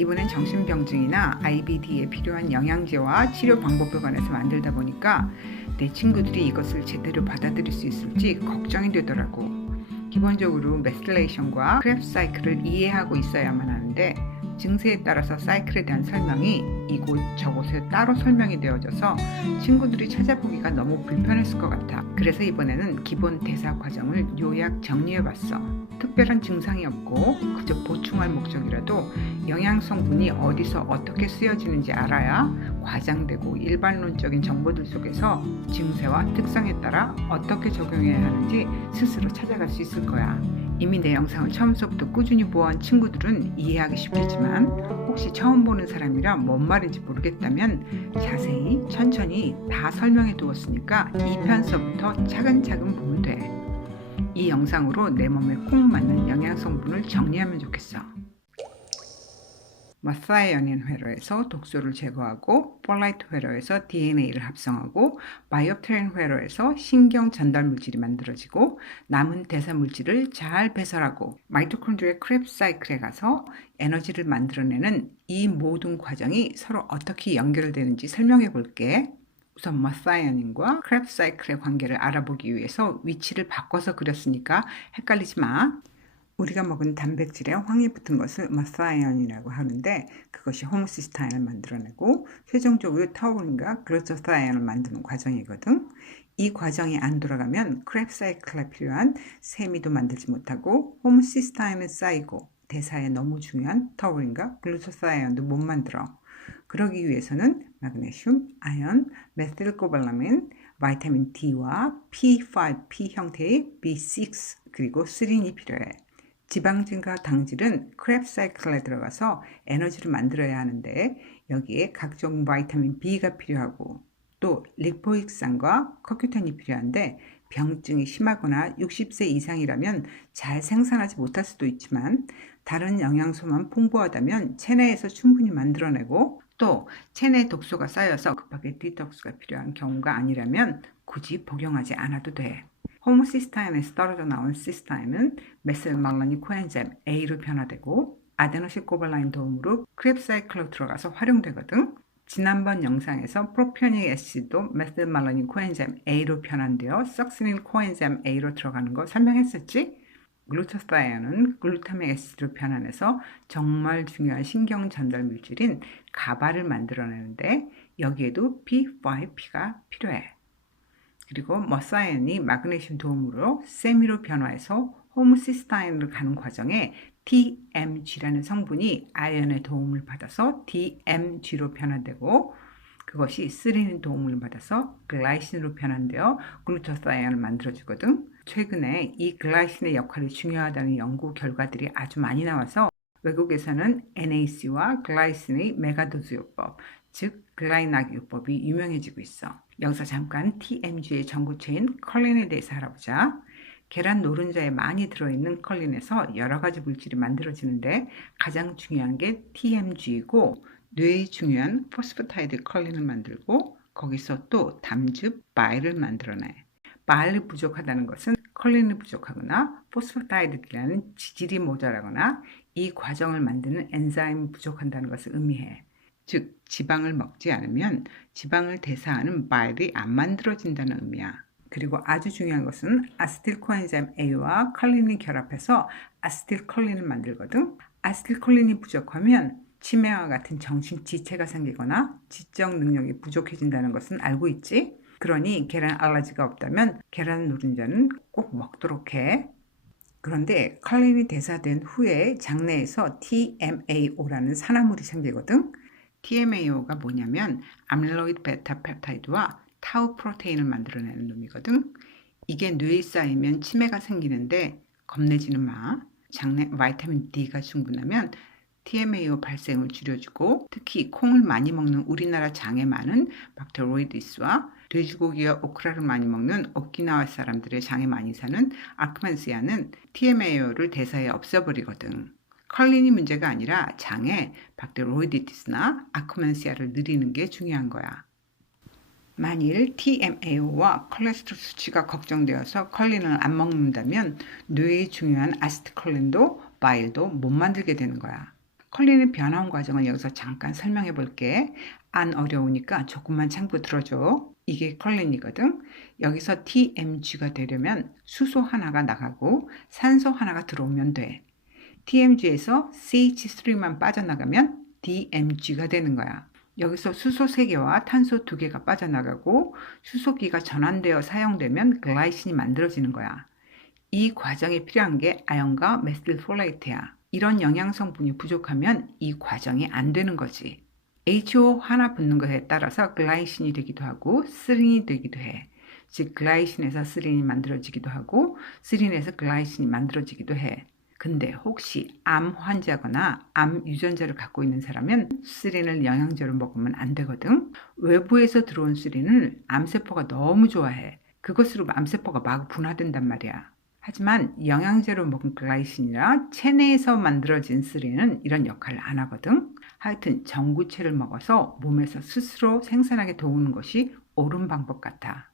이번엔 정신병증이나 IBD에 필요한 영양제와 치료 방법에 관해서 만들다 보니까 내 친구들이 이것을 제대로 받아들일 수 있을지 걱정이 되더라고. 기본적으로 메실레이션과 크랩 사이클을 이해하고 있어야만 하는데 증세에 따라서 사이클에 대한 설명이 이곳 저곳에 따로 설명이 되어져서 친구들이 찾아보기가 너무 불편했을 것 같아. 그래서 이번에는 기본 대사 과정을 요약 정리해봤어. 특별한 증상이 없고 그저 보충할 목적이라도 영양 성분이 어디서 어떻게 쓰여지는지 알아야 과장되고 일반론적인 정보들 속에서 증세와 특성에 따라 어떻게 적용해야 하는지 스스로 찾아갈 수 있을 거야. 이미 내 영상을 처음부터 꾸준히 보아온 친구들은 이해하기 쉽겠지만 혹시 처음 보는 사람이라 뭔 말인지 모르겠다면 자세히 천천히 다 설명해 두었으니까 2편서부터 차근차근 보면 돼. 이 영상으로 내 몸에 꼭 맞는 영양 성분을 정리하면 좋겠어. 머사이어닌 회로에서 독소를 제거하고 폴라이트 회로에서 DNA를 합성하고 바이오프테린 회로에서 신경 전달 물질이 만들어지고 남은 대사 물질을 잘 배설하고 마이토콘드리아 크랩 사이클에 가서 에너지를 만들어내는 이 모든 과정이 서로 어떻게 연결되는지 설명해 볼게. 우선 머사이어닌과 크랩 사이클의 관계를 알아보기 위해서 위치를 바꿔서 그렸으니까 헷갈리지 마. 우리가 먹은 단백질에 황이 붙은 것을 머사이언이라고 하는데 그것이 호모시스타인을 만들어내고 최종적으로 타우린과 글루타사이언을 만드는 과정이거든. 이 과정이 안 돌아가면 크랩 사이클에 필요한 세미도 만들지 못하고 호모시스타인은 쌓이고 대사에 너무 중요한 타우린과 글루타사이언도 못 만들어. 그러기 위해서는 마그네슘, 아연, 메틸코발라민, 바이타민 D와 P5P 형태의 B6 그리고 세린이 필요해. 지방질과 당질은 크랩 사이클에 들어가서 에너지를 만들어야 하는데 여기에 각종 바이타민 B가 필요하고 또 리포익산과 커큐탄이 필요한데 병증이 심하거나 60세 이상이라면 잘 생산하지 못할 수도 있지만 다른 영양소만 풍부하다면 체내에서 충분히 만들어내고 또 체내 독소가 쌓여서 급하게 디톡스가 필요한 경우가 아니라면 굳이 복용하지 않아도 돼. 호모시스타인에서 떨어져 나온 시스타인은 메실말라닌 코엔자임 A로 변화되고 아데노실코발라인 도움으로 크랩 사이클로 들어가서 활용되거든. 지난번 영상에서 프로피오닉 애시드도 메실말라닌 코엔자임 A로 변환되어 석시닐 코엔자임 A로 들어가는 거 설명했었지? 글루타사이언은 글루타믹 애시드로 변환해서 정말 중요한 신경 전달 물질인 가바를 만들어내는데 여기에도 P5P가 필요해. 그리고 머사이언이 마그네슘 도움으로 세미로 변화해서 호모시스타인으로 가는 과정에 DMG라는 성분이 아연의 도움을 받아서 DMG로 변화되고 그것이 스린의 도움을 받아서 글라이신으로 변환되어 글루타사이언을 만들어주거든. 최근에 이 글라이신의 역할이 중요하다는 연구 결과들이 아주 많이 나와서 외국에서는 NAC와 글라이신의 메가도즈 요법, 즉 글라이나기 요법이 유명해지고 있어. 여기서 잠깐 TMG의 전구체인 컬린에 대해서 알아보자. 계란 노른자에 많이 들어있는 컬린에서 여러 가지 물질이 만들어지는데 가장 중요한 게 TMG이고 뇌에 중요한 포스파타이드 컬린을 만들고 거기서 또 담즙 바일을 만들어내. 바일이 부족하다는 것은 컬린이 부족하거나 포스파타이드라는 지질이 모자라거나 이 과정을 만드는 엔자임이 부족한다는 것을 의미해. 즉 지방을 먹지 않으면 지방을 대사하는 바일이 안 만들어진다는 의미야. 그리고 아주 중요한 것은 아세틸코엔자임 A와 컬린이 결합해서 아세틸콜린을 만들거든. 아세틸콜린이 부족하면 치매와 같은 정신 지체가 생기거나 지적 능력이 부족해진다는 것은 알고 있지? 그러니 계란 알러지가 없다면 계란 노른자는 꼭 먹도록 해. 그런데 컬린이 대사된 후에 장내에서 TMAO라는 산화물이 생기거든. TMAO가 뭐냐면 아밀로이드 베타 펩타이드와 타우 프로테인을 만들어내는 놈이거든. 이게 뇌에 쌓이면 치매가 생기는데 겁내지는 마. 장내 바이타민 D가 충분하면 TMAO 발생을 줄여주고 특히 콩을 많이 먹는 우리나라 장에 많은 박테로이디스와 돼지고기와 오크라를 많이 먹는 오키나와 사람들의 장에 많이 사는 아크만시아는 TMAO를 대사에 없애버리거든. 컬린이 문제가 아니라 장에 박테로이디스나 아크만시아를 늘리는 게 중요한 거야. 만일 TMAO와 콜레스테롤 수치가 걱정되어서 컬린을 안 먹는다면 뇌에 중요한 아세틸콜린도 바일도 못 만들게 되는 거야. 콜린의 변화 과정을 여기서 잠깐 설명해 볼게. 안 어려우니까 조금만 참고 들어줘. 이게 콜린이거든. 여기서 TMG가 되려면 수소 하나가 나가고 산소 하나가 들어오면 돼. TMG에서 CH3만 빠져나가면 DMG가 되는 거야. 여기서 수소 3개와 탄소 2개가 빠져나가고 수소기가 전환되어 사용되면 글라이신이 만들어지는 거야. 이 과정에 필요한 게 아연과 메틸폴레이트야. 이런 영양 성분이 부족하면 이 과정이 안 되는 거지. HO 하나 붙는 것에 따라서 글라이신이 되기도 하고 스린이 되기도 해. 즉 글라이신에서 스린이 만들어지기도 하고 스린에서 글라이신이 만들어지기도 해. 근데 혹시 암 환자거나 암 유전자를 갖고 있는 사람은 스린을 영양제로 먹으면 안 되거든. 외부에서 들어온 스린을 암세포가 너무 좋아해. 그것으로 암세포가 마구 분화된단 말이야. 하지만 영양제로 먹은 글라이신이나 체내에서 만들어진 스린은 이런 역할을 안 하거든. 하여튼 전구체를 먹어서 몸에서 스스로 생산하게 도우는 것이 옳은 방법 같아.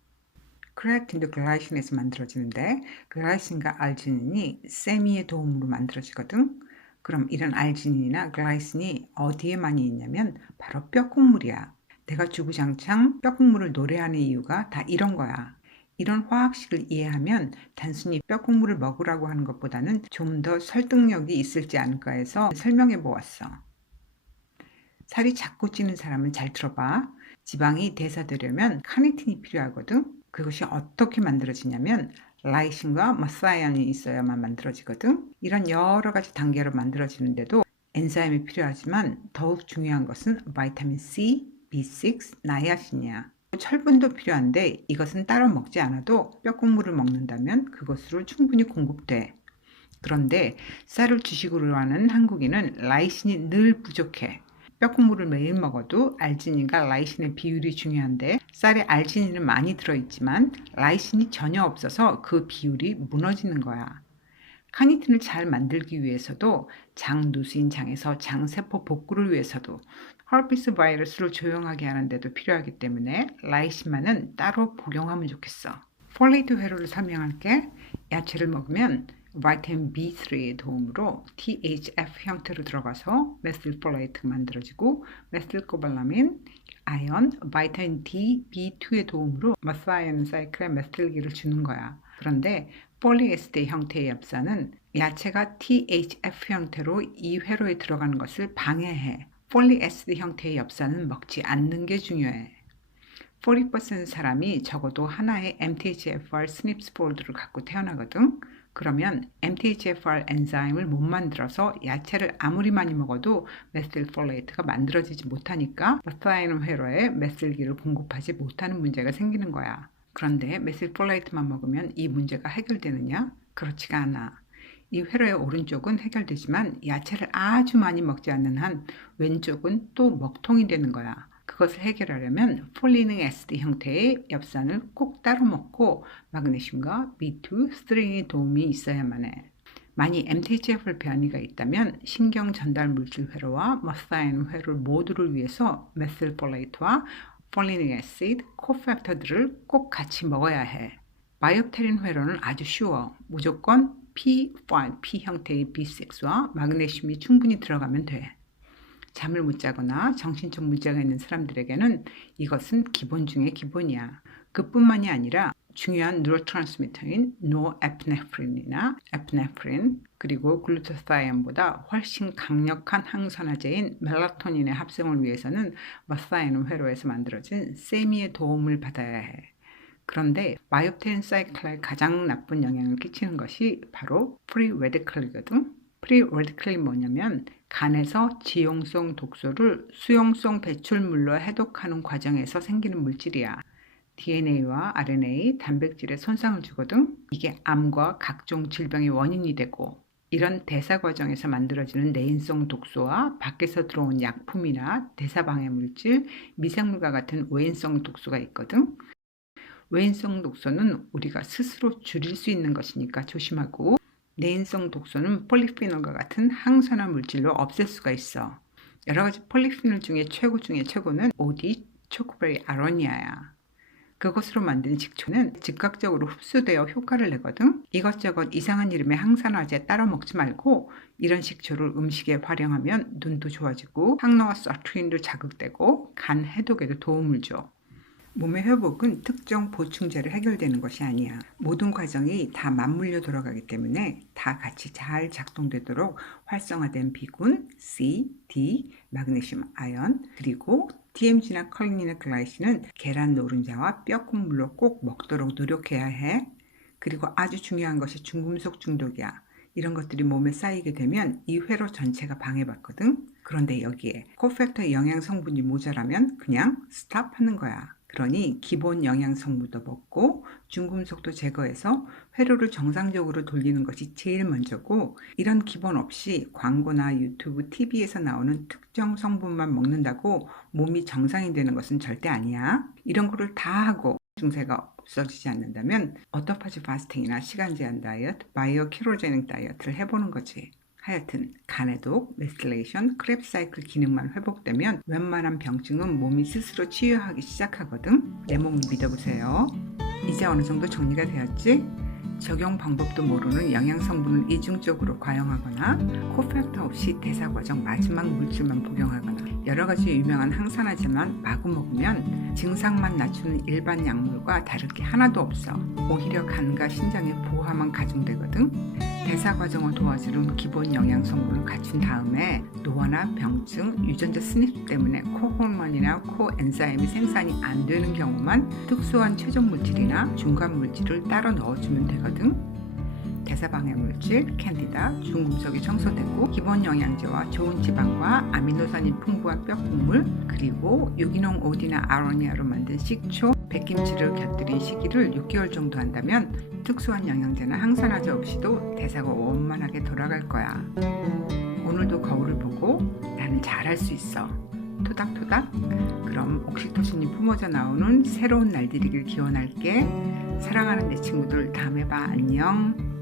크레아틴도 글라이신에서 만들어지는데 글라이신과 알지닌이 세미의 도움으로 만들어지거든. 그럼 이런 알지닌이나 글라이신이 어디에 많이 있냐면 바로 뼈국물이야. 내가 주구장창 뼈국물을 노래하는 이유가 다 이런 거야. 이런 화학식을 이해하면 단순히 뼈국물을 먹으라고 하는 것보다는 좀 더 설득력이 있을지 않을까 해서 설명해 보았어. 살이 자꾸 찌는 사람은 잘 들어봐. 지방이 대사되려면 카니틴이 필요하거든. 그것이 어떻게 만들어지냐면 라이신과 머사이온이 있어야만 만들어지거든. 이런 여러 가지 단계로 만들어지는데도 엔자임이 필요하지만 더욱 중요한 것은 바이타민 C, B6, 나이아신이야. 철분도 필요한데 이것은 따로 먹지 않아도 뼈국물을 먹는다면 그것으로 충분히 공급돼. 그런데 쌀을 주식으로 하는 한국인은 라이신이 늘 부족해. 뼈국물을 매일 먹어도 알지닌과 라이신의 비율이 중요한데 쌀에 알지닌은 많이 들어있지만 라이신이 전혀 없어서 그 비율이 무너지는 거야. 카니틴을 잘 만들기 위해서도 장 누수인 장에서 장세포 복구를 위해서도 허피스 바이러스를 조용하게 하는 데도 필요하기 때문에 라이신만은 따로 복용하면 좋겠어. 폴레이트 회로를 설명할게. 야채를 먹으면 바이타민 B3의 도움으로 THF 형태로 들어가서 메틸폴레이트가 만들어지고 메틸코발라민, 아연, 바이타민 D, B2의 도움으로 머사이온 사이클에 메틸기를 주는 거야. 그런데 폴리에스테 형태의 엽산은 야채가 THF 형태로 이 회로에 들어가는 것을 방해해. 폴리에스테 형태의 엽산은 먹지 않는 게 중요해. 40% 사람이 적어도 하나의 MTHFR 스닙스 폴드를 갖고 태어나거든. 그러면 MTHFR 엔자임을 못 만들어서 야채를 아무리 많이 먹어도 메틸폴레이트가 만들어지지 못하니까 머사이온 회로에 메틸기를 공급하지 못하는 문제가 생기는 거야. 그런데 메틸폴레이트만 먹으면 이 문제가 해결되느냐? 그렇지가 않아. 이 회로의 오른쪽은 해결되지만 야채를 아주 많이 먹지 않는 한 왼쪽은 또 먹통이 되는 거야. 그것을 해결하려면 폴리닉 애시드 형태의 엽산을 꼭 따로 먹고 마그네슘과 B2, 스트링의 도움이 있어야만 해. 만약 MTHFR 변이가 있다면 신경 전달 물질 회로와 머사이온 회로 모두를 위해서 메틸폴레이트와 폴리닉 애시드, 코팩터들을 꼭 같이 먹어야 해. 바이옵테린 회로는 아주 쉬워. 무조건 P5, P 형태의 B6와 마그네슘이 충분히 들어가면 돼. 잠을 못 자거나 정신적 문제가 있는 사람들에게는 이것은 기본 중의 기본이야. 그뿐만이 아니라 중요한 뉴로트랜스미터인 노에프네프린이나 에프네프린 그리고 글루타사이온보다 훨씬 강력한 항산화제인 멜라토닌의 합성을 위해서는 머사이온 회로에서 만들어진 세미의 도움을 받아야 해. 그런데 바이옵테린 사이클에 가장 나쁜 영향을 끼치는 것이 바로 프리 레디컬이거든. 프리 레디컬이 뭐냐면 간에서 지용성 독소를 수용성 배출물로 해독하는 과정에서 생기는 물질이야. DNA와 RNA, 단백질에 손상을 주거든. 이게 암과 각종 질병의 원인이 되고 이런 대사 과정에서 만들어지는 내인성 독소와 밖에서 들어온 약품이나 대사방해 물질, 미생물과 같은 외인성 독소가 있거든. 외인성 독소는 우리가 스스로 줄일 수 있는 것이니까 조심하고 내인성 독소는 폴리피놀과 같은 항산화 물질로 없앨 수가 있어. 여러 가지 폴리피놀 중에 최고는 OD 초코베리 아로니아야. 그것으로 만든 식초는 즉각적으로 흡수되어 효과를 내거든. 이것저것 이상한 이름의 항산화제 따로 먹지 말고 이런 식초를 음식에 활용하면 눈도 좋아지고 항노화 서투린도 자극되고 간 해독에도 도움을 줘. 몸의 회복은 특정 보충제로 해결되는 것이 아니야. 모든 과정이 다 맞물려 돌아가기 때문에 다 같이 잘 작동되도록 활성화된 B군, C, D, 마그네슘, 아연, 그리고 DMG나 컬린이나 글라이신은 계란 노른자와 뼈 콩물로 꼭 먹도록 노력해야 해. 그리고 아주 중요한 것이 중금속 중독이야. 이런 것들이 몸에 쌓이게 되면 이 회로 전체가 방해받거든. 그런데 여기에 코팩터 영양 성분이 모자라면 그냥 스탑하는 거야. 그러니 기본 영양 성분도 먹고 중금속도 제거해서 회로를 정상적으로 돌리는 것이 제일 먼저고, 이런 기본 없이 광고나 유튜브, TV에서 나오는 특정 성분만 먹는다고 몸이 정상이 되는 것은 절대 아니야. 이런 거를 다 하고 증세가 없어지지 않는다면 어토파지 파스팅이나 시간 제한 다이어트, 바이오 키로제닉 다이어트를 해보는 거지. 하여튼 간해독, 메스틸레이션, 크랩 사이클 기능만 회복되면 웬만한 병증은 몸이 스스로 치유하기 시작하거든. 내 몸을 믿어보세요. 이제 어느 정도 정리가 되었지? 적용 방법도 모르는 영양 성분을 이중적으로 과용하거나 코팩터 없이 대사 과정 마지막 물질만 복용하거나 여러 가지 유명한 항산화제만 마구 먹으면 증상만 낮추는 일반 약물과 다를 게 하나도 없어. 오히려 간과 신장의 부하만 가중되거든. 대사 과정을 도와주는 기본 영양 성분을 갖춘 다음에 노화나 병증, 유전자 스냅 때문에 코호르몬이나 코엔자임이 생산이 안 되는 경우만 특수한 최종 물질이나 중간 물질을 따로 넣어주면 되거든. 대사 방해 물질, 캔디다, 중금속이 청소되고 기본 영양제와 좋은 지방과 아미노산이 풍부한 뼈 국물, 그리고 유기농 오디나 아로니아로 만든 식초, 백김치를 곁들인 시기를 6개월 정도 한다면 특수한 영양제나 항산화제 없이도 대사가 원만하게 돌아갈 거야. 오늘도 거울을 보고 나는 잘할 수 있어. 토닥토닥. 그럼 옥시토신이 뿜어져 나오는 새로운 날들이길 기원할게. 사랑하는 내 친구들, 다음에 봐. 안녕.